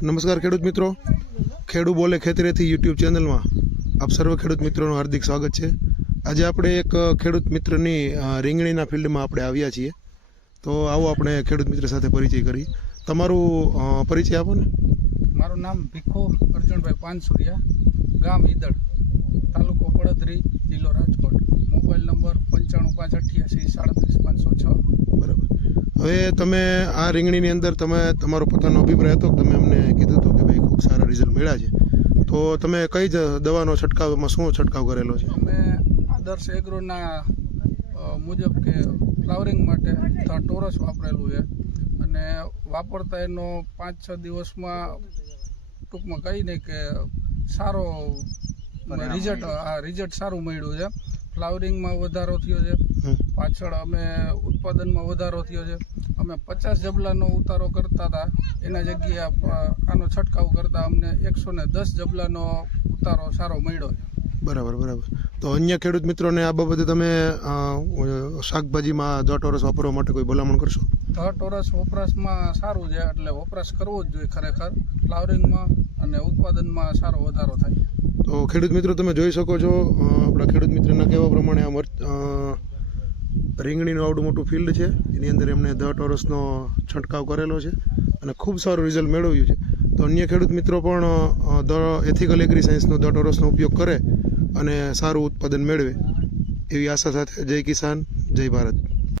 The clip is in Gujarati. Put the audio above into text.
નમસ્કાર ખેડૂત મિત્રો, ખેડૂ બોલે ખેતરેથી યુટ્યુબ ચેનલમાં આપ સર્વ ખેડૂત મિત્રોનું હાર્દિક સ્વાગત છે। આજે આપણે એક ખેડૂત મિત્રની રીંગણીના ફિલ્ડમાં આપણે આવ્યા છીએ, તો આવો આપણે ખેડૂત મિત્ર સાથે પરિચય કરી। તમારું પરિચય આપો ને। મારું નામ ભીખો અર્જુનભાઈ પાનસુરિયા, ગામ ઈદળ, તાલુકો પડદરી, જિલ્લો રાજકોટ, મોબાઈલ નંબર 9558833506। બરાબર। હવે તમે આ રીંગણીની અંદર તમારો પોતાનો અભિપ્રાય હતો કે તમે અમને કીધું હતું કે ભાઈ ખૂબ સારા રિઝલ્ટ મળ્યા છે, તો તમે કઈ દવાનો છંટકાવમાં શું છંટકાવ કરેલો છે? અમે આદર્શ એગ્રોના મુજબ કે ફ્લાવરિંગ માટે ટોરસ વાપરેલું છે, અને વાપરતા એનો 5-6 દિવસમાં ટૂંકમાં કહીને કે સારો રિઝલ્ટ સારું મળ્યું છે। ફ્લાવરિંગમાં વધારો થયો છે, પાછળ અમે ઉત્પાદનમાં વધારો થયો છે। અમે 50 જબલાનો ઉતારો કરતા હતા, એના જગ્યાએ આનો છંટકાવ કરતા અમને 110 જબલાનો ઉતારો સારો મળ્યો છે। બરાબર બરાબર। તો અન્ય ખેડૂત મિત્રોને આ બાબતે તમે શાકભાજીમાં ટોરસ વાપરવા માટે કોઈ ભલામણ કરશો? ટોરસ વપરાશમાં સારું છે, એટલે વપરાશ કરવો જ જોઈએ ખરેખર, ફ્લાવરિંગમાં અને ઉત્પાદનમાં સારો વધારો થાય। તો ખેડૂત મિત્રો તમે જોઈ શકો છો, આપણા ખેડૂત મિત્રના કહેવા પ્રમાણે આ રીંગણીનું આવડું મોટું ફિલ્ડ છે, એની અંદર એમણે ટોરસનો છંટકાવ કરેલો છે અને ખૂબ સારું રિઝલ્ટ મેળવ્યું છે। તો અન્ય ખેડૂત મિત્રો પણ એથિકલ એગ્રી સાયન્સનો ટોરસનો ઉપયોગ કરે અને સારું ઉત્પાદન મેળવે એવી આશા સાથે જય કિસાન, જય ભારત।